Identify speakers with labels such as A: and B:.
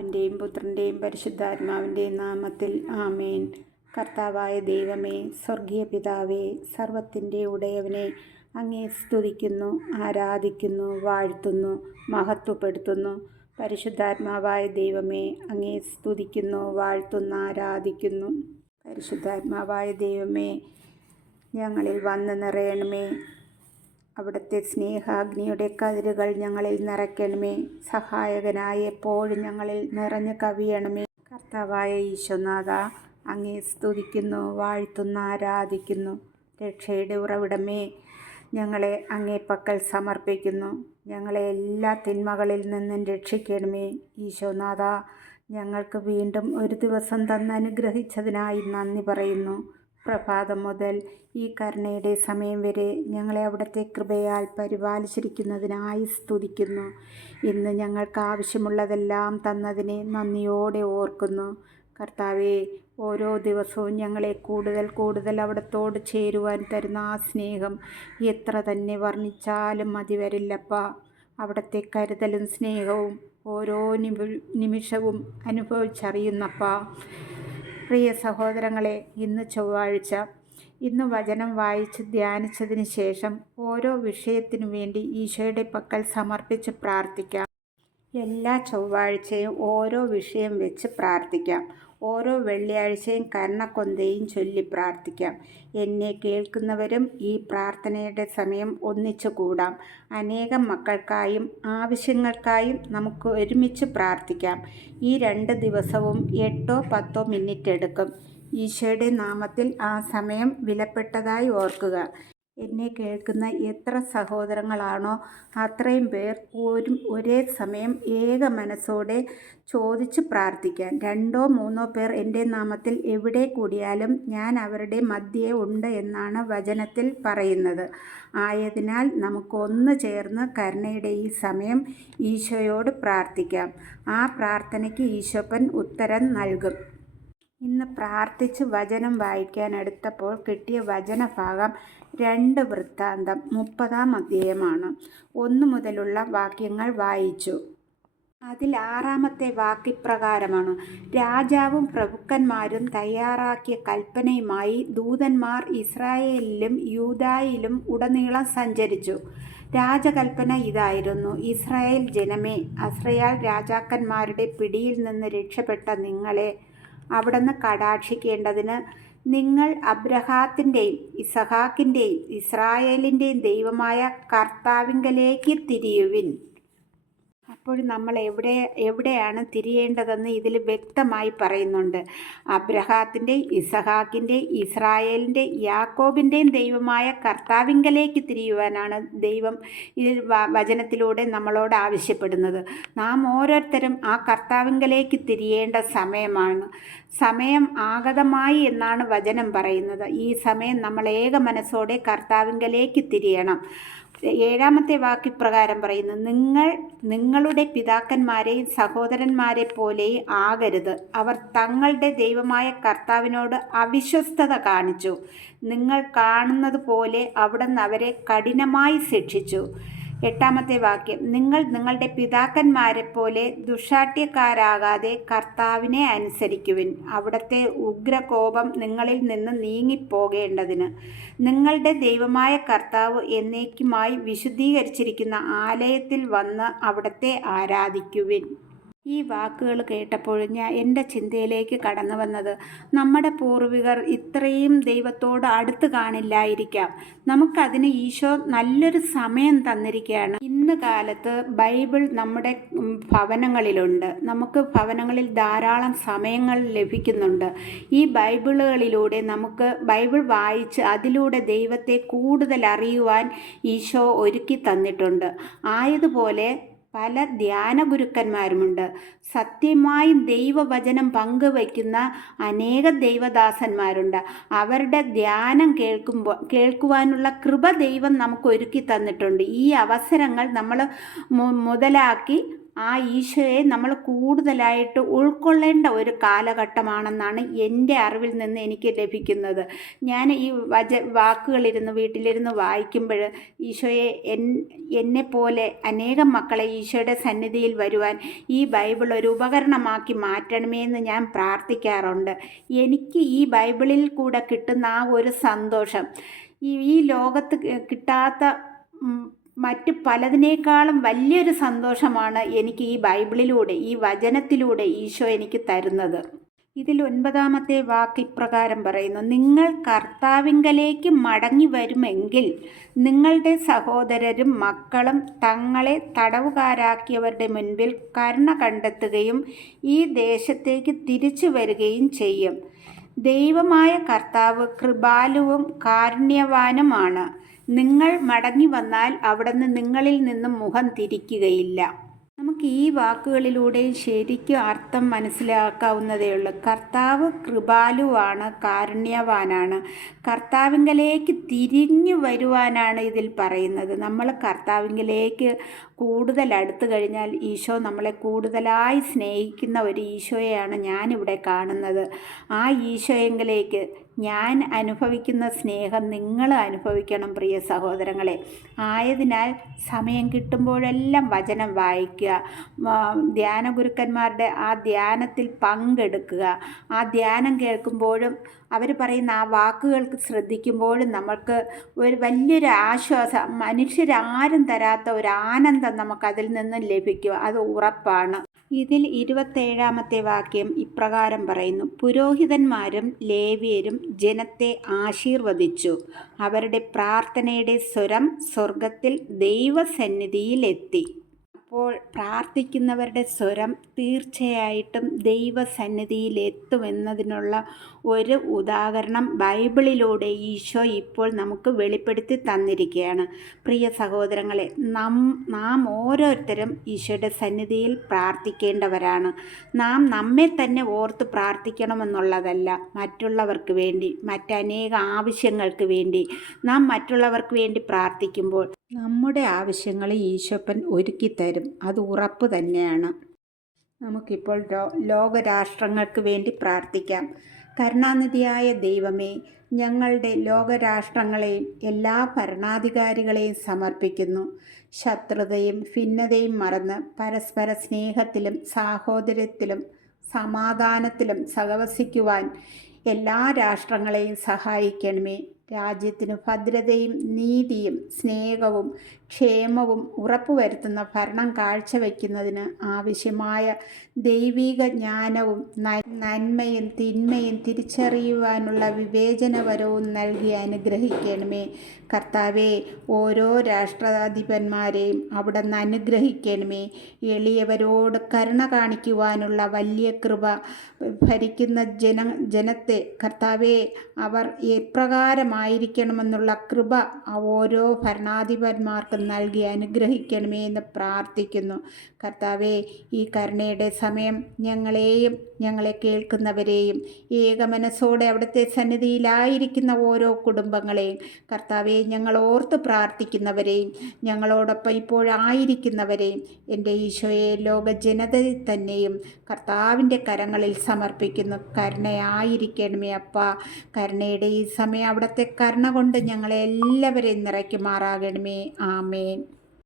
A: പിതാവിന്റെയും പുത്രന്റെയും പരിശുദ്ധാത്മാവിന്റെയും നാമത്തിൽ ആമേൻ. കർത്താവായ ദൈവമേ സ്വർഗീയ പിതാവേ സർവത്തിന്റെ ഉടയവനെ അങ്ങേ സ്തുതിക്കുന്നു ആരാധിക്കുന്നു വാഴ്ത്തുന്നു മഹത്വപ്പെടുത്തുന്നു. പരിശുദ്ധാത്മാവായ ദൈവമേ അങ്ങേ സ്തുതിക്കുന്നു വാഴ്ത്തുന്നു ആരാധിക്കുന്നു. പരിശുദ്ധാത്മാവായ ദൈവമേ ഞങ്ങളിൽ വന്ന് നിറയണമേ. അവിടുത്തെ സ്നേഹാഗ്നിയുടെ കതിരുകൾ ഞങ്ങളിൽ നിറയ്ക്കണമേ. സഹായകനായ എപ്പോഴും ഞങ്ങളിൽ നിറഞ്ഞു കവിയണമേ. കർത്താവായ ഈശ്വനാഥ അങ്ങേ സ്തുതിക്കുന്നു വാഴ്ത്തുന്നു ആരാധിക്കുന്നു. രക്ഷയുടെ ഉറവിടമേ ഞങ്ങളെ അങ്ങേ പക്കൽ സമർപ്പിക്കുന്നു. ഞങ്ങളെ എല്ലാ തിന്മകളിൽ നിന്നും രക്ഷിക്കണമേ. ഈശോനാഥ ഞങ്ങൾക്ക് വീണ്ടും ഒരു ദിവസം തന്ന് അനുഗ്രഹിച്ചതിനായി നന്ദി പറയുന്നു. പ്രഭാതം മുതൽ ഈ കരുണയുടെ സമയം വരെ ഞങ്ങളെ അവിടുത്തെ കൃപയാൽ പരിപാലിച്ചിരിക്കുന്നതിനായി സ്തുതിക്കുന്നു. ഇന്ന് ഞങ്ങൾക്ക് ആവശ്യമുള്ളതെല്ലാം തന്നതിനെ നന്ദിയോടെ ഓർക്കുന്നു. കർത്താവെ ഓരോ ദിവസവും ഞങ്ങളെ കൂടുതൽ കൂടുതൽ അവിടത്തോട് ചേരുവാൻ തരുന്ന ആ സ്നേഹം എത്ര തന്നെ വർണിച്ചാലും മതി വരില്ലപ്പ അവിടുത്തെ കരുതലും സ്നേഹവും ഓരോ നിമിഷവും അനുഭവിച്ചറിയുന്നപ്പ. പ്രിയ സഹോദരങ്ങളെ ഇന്ന് ചൊവ്വാഴ്ച. ഇന്ന് വചനം വായിച്ച് ധ്യാനിച്ചതിന് ശേഷം ഓരോ വിഷയത്തിനു വേണ്ടി ഈശോയുടെ പക്കൽ സമർപ്പിച്ച് പ്രാർത്ഥിക്കാം. എല്ലാ ചൊവ്വാഴ്ചയും ഓരോ വിഷയം വെച്ച് പ്രാർത്ഥിക്കാം. ഓരോ വെള്ളിയാഴ്ചയും കർണക്കൊന്തയും ചൊല്ലി പ്രാർത്ഥിക്കാം. എന്നെ കേൾക്കുന്നവരും ഈ പ്രാർത്ഥനയുടെ സമയം ഒന്നിച്ചു കൂടാം. അനേകം മക്കൾക്കായും ആവശ്യങ്ങൾക്കായും നമുക്ക് ഒരുമിച്ച് പ്രാർത്ഥിക്കാം. ഈ രണ്ട് ദിവസവും എട്ടോ പത്തോ മിനിറ്റ് എടുക്കും. ഈശോയുടെ നാമത്തിൽ ആ സമയം വിലപ്പെട്ടതായി ഓർക്കുക. എന്നെ കേൾക്കുന്ന എത്ര സഹോദരങ്ങളാണോ അത്രയും പേർ ഒരു ഒരേ സമയം ഏക മനസ്സോടെ ചോദിച്ച് പ്രാർത്ഥിക്കാൻ. രണ്ടോ മൂന്നോ പേർ എന്റെ നാമത്തിൽ എവിടെ കൂടിയാലും ഞാൻ അവരുടെ മധ്യേ ഉണ്ട് എന്നാണ് വചനത്തിൽ പറയുന്നത്. ആയതിനാൽ നമുക്കൊന്ന് ചേർന്ന് കരുണയുടെ ഈ സമയം ഈശോയോട് പ്രാർത്ഥിക്കാം. ആ പ്രാർത്ഥനയ്ക്ക് ഈശോപ്പൻ ഉത്തരം നൽകും. ഇന്ന് പ്രാർത്ഥിച്ച് വചനം വായിക്കാൻ എടുത്തപ്പോൾ കിട്ടിയ വചനഭാഗം രണ്ട് വൃത്താന്തം മുപ്പതാം അധ്യായമാണ്. ഒന്നു മുതലുള്ള വാക്യങ്ങൾ വായിച്ചു. അതിൽ ആറാമത്തെ വാക്യപ്രകാരമാണ്. രാജാവും പ്രഭുക്കന്മാരും തയ്യാറാക്കിയ കൽപ്പനയുമായി ദൂതന്മാർ ഇസ്രായേലിലും യൂതായിലും ഉടനീളം സഞ്ചരിച്ചു. രാജകൽപ്പന ഇതായിരുന്നു. ഇസ്രായേൽ ജനമേ അസ്രയാൽ രാജാക്കന്മാരുടെ പിടിയിൽ നിന്ന് രക്ഷപ്പെട്ട നിങ്ങളെ അവിടുന്ന് കടാക്ഷിക്കേണ്ടതിന് നിങ്ങൾ അബ്രഹാത്തിന്റെയും ഇസഹാക്കിന്റെയും ഇസ്രായേലിന്റെയും ദൈവമായ കർത്താവിങ്കലേക്ക് തിരിയുവിൻ. അപ്പോൾ നമ്മൾ എവിടെ എവിടെയാണ് തിരിയേണ്ടതെന്ന് ഇതിൽ വ്യക്തമായി പറയുന്നുണ്ട്. അബ്രഹാത്തിന്റെ ഇസഹാക്കിന്റെ ഇസ്രായേലിന്റെ യാക്കോബിന്റെയും ദൈവമായ കർത്താവിങ്കലേക്ക് തിരിയുവാനാണ് ദൈവം ഇതിൽ വചനത്തിലൂടെ നമ്മളോട് ആവശ്യപ്പെടുന്നത്. നാം ഓരോരുത്തരും ആ കർത്താവിങ്കലേക്ക് തിരിയേണ്ട സമയമാണ്. സമയം ആഗതമായി എന്നാണ് വചനം പറയുന്നത്. ഈ സമയം നമ്മൾ ഏക മനസ്സോടെ കർത്താവിങ്കലേക്ക് തിരിയണം. ഏഴാമത്തെ വാക്കിപ്രകാരം പറയുന്നു നിങ്ങൾ നിങ്ങളുടെ പിതാക്കന്മാരെയും സഹോദരന്മാരെ പോലെ ആകരുത്. അവർ തങ്ങളുടെ ദൈവമായ കർത്താവിനോട് അവിശ്വസ്തത കാണിച്ചു. നിങ്ങൾ കാണുന്നത് പോലെ അവിടുന്ന് അവരെ കഠിനമായി ശിക്ഷിച്ചു. എട്ടാമത്തെ വാക്യം. നിങ്ങൾ നിങ്ങളുടെ പിതാക്കന്മാരെ പോലെ ദുഷാട്യക്കാരാകാതെ കർത്താവിനെ അനുസരിക്കുവിൻ. അവിടുത്തെ ഉഗ്രകോപം നിങ്ങളിൽ നിന്ന് നീങ്ങിപ്പോകേണ്ടതിന്. നിങ്ങളുടെ ദൈവമായ കർത്താവ് എന്നേക്കുമായി വിശുദ്ധീകരിച്ചിരിക്കുന്ന ആലയത്തിൽ വന്ന് അവിടത്തെ ആരാധിക്കുവിൻ. ഈ വാക്കുകൾ കേട്ടപ്പോൾ ഞാൻ എന്റെ ചിന്തയിലേക്ക് കടന്നു വന്നത് നമ്മുടെ പൂർവികർ ഇത്രയും ദൈവത്തോട് അടുത്ത് കാണില്ലായിരിക്കാം. നമുക്കതിന് ഈശോ നല്ലൊരു സമയം തന്നിരിക്കുകയാണ്. ഇന്ന് കാലത്ത് ബൈബിൾ നമ്മുടെ ഭവനങ്ങളിലുണ്ട്. നമുക്ക് ഭവനങ്ങളിൽ ധാരാളം സമയങ്ങൾ ലഭിക്കുന്നുണ്ട്. ഈ ബൈബിളുകളിലൂടെ നമുക്ക് ബൈബിൾ വായിച്ച് അതിലൂടെ ദൈവത്തെ കൂടുതൽ അറിയുവാൻ ഈശോ ഒരുക്കി തന്നിട്ടുണ്ട്. ആയതുപോലെ പല ധ്യാന ഗുരുക്കന്മാരുമുണ്ട് സത്യമായും ദൈവവചനം പങ്കുവയ്ക്കുന്ന അനേക ദൈവദാസന്മാരുണ്ട്. അവരുടെ ധ്യാനം കേൾക്കുമ്പോൾ കേൾക്കുവാനുള്ള കൃപ ദൈവം നമുക്ക് ഒരുക്കി തന്നിട്ടുണ്ട് ഈ അവസരങ്ങൾ നമ്മൾ മുതലാക്കി ആ ഈശോയെ നമ്മൾ കൂടുതലായിട്ട് ഉൾക്കൊള്ളേണ്ട ഒരു കാലഘട്ടമാണെന്നാണ് എന്റെ അറിവിൽ നിന്ന് എനിക്ക് ലഭിക്കുന്നത്. ഞാൻ ഈ വച വാക്കുകളിരുന്ന് വീട്ടിലിരുന്ന് വായിക്കുമ്പോൾ ഈശോയെ എൻ എന്നെപ്പോലെ അനേകം മക്കളെ ഈശോയുടെ സന്നിധിയിൽ വരുവാൻ ഈ ബൈബിൾ ഒരു ഉപകരണമാക്കി മാറ്റണമേ എന്ന് ഞാൻ പ്രാർത്ഥിക്കാറുണ്ട്. എനിക്ക് ഈ ബൈബിളിൽ കൂടെ കിട്ടുന്ന ആ ഒരു സന്തോഷം ഈ ഈ ലോകത്ത് കിട്ടാത്ത മറ്റ് പലതിനേക്കാളും വലിയൊരു സന്തോഷമാണ് എനിക്ക് ഈ ബൈബിളിലൂടെ ഈ വചനത്തിലൂടെ ഈശോ എനിക്ക് തരുന്നത്. ഇതിൽ ഒൻപതാമത്തെ വാക്ക് ഇപ്രകാരം പറയുന്നു നിങ്ങൾ കർത്താവിങ്കലേക്ക് മടങ്ങി വരുമെങ്കിൽ നിങ്ങളുടെ സഹോദരരും മക്കളും തങ്ങളെ തടവുകാരാക്കിയവരുടെ മുൻപിൽ കരുണ കണ്ടെത്തുകയും ഈ ദേശത്തേക്ക് തിരിച്ചു വരികയും ചെയ്യും. ദൈവമായ കർത്താവ് കൃപാലുവും കാരുണ്യവാനുമാണ്. നിങ്ങൾ മടങ്ങി വന്നാൽ അവിടുന്ന് നിങ്ങളിൽ നിന്നും മുഖം തിരിക്കുകയില്ല. നമുക്ക് ഈ വാക്കുകളിലൂടെ ശരിക്കും അർത്ഥം മനസ്സിലാക്കാവുന്നതേ ഉള്ളൂ. കർത്താവ് കൃപാലുവാണ് കാരുണ്യവാനാണ്. കർത്താവിങ്കലേക്ക് തിരിഞ്ഞു വരുവാനാണ് ഇതിൽ പറയുന്നത്. നമ്മൾ കർത്താവിങ്കലേക്ക് കൂടുതൽ അടുത്തു കഴിഞ്ഞാൽ ഈശോ നമ്മളെ കൂടുതലായി സ്നേഹിക്കുന്ന ഒരു ഈശോയെയാണ് ഞാനിവിടെ കാണുന്നത്. ആ ഈശോയെങ്കിലേക്ക് ഞാൻ അനുഭവിക്കുന്ന സ്നേഹം നിങ്ങൾ അനുഭവിക്കണം പ്രിയ സഹോദരങ്ങളെ. ആയതിനാൽ സമയം കിട്ടുമ്പോഴെല്ലാം വചനം വായിക്കുക. ധ്യാന ഗുരുക്കന്മാരുടെ ആ ധ്യാനത്തിൽ പങ്കെടുക്കുക. ആ ധ്യാനം കേൾക്കുമ്പോഴും അവർ പറയുന്ന ആ വാക്കുകൾക്ക് ശ്രദ്ധിക്കുമ്പോഴും നമ്മൾക്ക് ഒരു വലിയൊരു ആശ്വാസം. മനുഷ്യരാരും തരാത്ത ഒരു ആനന്ദം നമുക്കതിൽ നിന്നും ലഭിക്കും. അത് ഉറപ്പാണ്. ഇതിൽ ഇരുപത്തേഴാമത്തെ വാക്യം ഇപ്രകാരം പറയുന്നു. പുരോഹിതന്മാരും ലേവ്യരും ജനത്തെ ആശീർവദിച്ചു. അവരുടെ പ്രാർത്ഥനയുടെ സ്വരം സ്വർഗത്തിൽ ദൈവസന്നിധിയിലെത്തി അപ്പോൾ പ്രാർത്ഥിക്കുന്നവരുടെ സ്വരം തീർച്ചയായിട്ടും ദൈവസന്നിധിയിൽ എത്തുമെന്നതിനുള്ള ഒരു ഉദാഹരണം ബൈബിളിലൂടെ ഈശോ ഇപ്പോൾ നമുക്ക് വെളിപ്പെടുത്തി തന്നിരിക്കുകയാണ്. പ്രിയ സഹോദരങ്ങളെ നം നാം ഓരോരുത്തരും ഈശോയുടെ സന്നിധിയിൽ പ്രാർത്ഥിക്കേണ്ടവരാണ്. നാം നമ്മെ തന്നെ ഓർത്ത് പ്രാർത്ഥിക്കണമെന്നുള്ളതല്ല മറ്റുള്ളവർക്ക് വേണ്ടി മറ്റനേക ആവശ്യങ്ങൾക്ക് വേണ്ടി. നാം മറ്റുള്ളവർക്ക് വേണ്ടി പ്രാർത്ഥിക്കുമ്പോൾ നമ്മുടെ ആവശ്യങ്ങൾ ഈശോപ്പൻ ഒരുക്കിത്തരും. അത് ഉറപ്പ് തന്നെയാണ്. നമുക്കിപ്പോൾ ലോകരാഷ്ട്രങ്ങൾക്ക് വേണ്ടി പ്രാർത്ഥിക്കാം. കരുണാനിധിയായ ദൈവമേ ഞങ്ങളുടെ ലോകരാഷ്ട്രങ്ങളെയും എല്ലാ ഭരണാധികാരികളെയും സമർപ്പിക്കുന്നു. ശത്രുതയും ഭിന്നതയും മറന്ന് പരസ്പര സ്നേഹത്തിലും സാഹോദര്യത്തിലും സമാധാനത്തിലും സഹവസിക്കുവാൻ എല്ലാ രാഷ്ട്രങ്ങളെയും സഹായിക്കണമേ. രാജ്യത്തിന് ഭദ്രതയും നീതിയും സ്നേഹവും ക്ഷേമവും ഉറപ്പുവരുത്തുന്ന ഭരണം കാഴ്ചവെക്കുന്നതിന് ആവശ്യമായ ദൈവീക ജ്ഞാനവും നന്മയും തിന്മയും തിരിച്ചറിയുവാനുള്ള വിവേചനപരവും നൽകി അനുഗ്രഹിക്കണമേ. കർത്താവെ ഓരോ രാഷ്ട്രാധിപന്മാരെയും അവിടെ നിന്ന് അനുഗ്രഹിക്കണമേ. എളിയവരോട് കരുണ കാണിക്കുവാനുള്ള വലിയ കൃപ ഭരിക്കുന്ന ജന ജനത്തെ കർത്താവെ അവർ എപ്രകാരമായിരിക്കണമെന്നുള്ള കൃപ ഓരോ ഭരണാധിപന്മാർക്കും നൽകി അനുഗ്രഹിക്കണമേ എന്ന് പ്രാർത്ഥിക്കുന്നു. കർത്താവേ ഈ കരുണയുടെ സമയം ഞങ്ങളെയും ഞങ്ങളെ കേൾക്കുന്നവരെയും ഏകമനസ്സോടെ അവിടുത്തെ സന്നിധിയിലായിരിക്കുന്ന ഓരോ കുടുംബങ്ങളെയും കർത്താവെ ഞങ്ങൾ ഓർത്ത് പ്രാർത്ഥിക്കുന്നവരെയും ഞങ്ങളോടൊപ്പം ഇപ്പോഴായിരിക്കുന്നവരെയും എന്റെ ഈശോയെ ലോക ജനതയിൽ തന്നെയും കർത്താവിന്റെ കരങ്ങളിൽ സമർപ്പിക്കുന്നു. കരുണയായിരിക്കണമേ അപ്പ. കരുണയുടെ ഈ സമയം അവിടുത്തെ കരുണ കൊണ്ട് ഞങ്ങളെ എല്ലാവരെയും നിറയ്ക്കുമാറാകണമേ. ആമേൻ.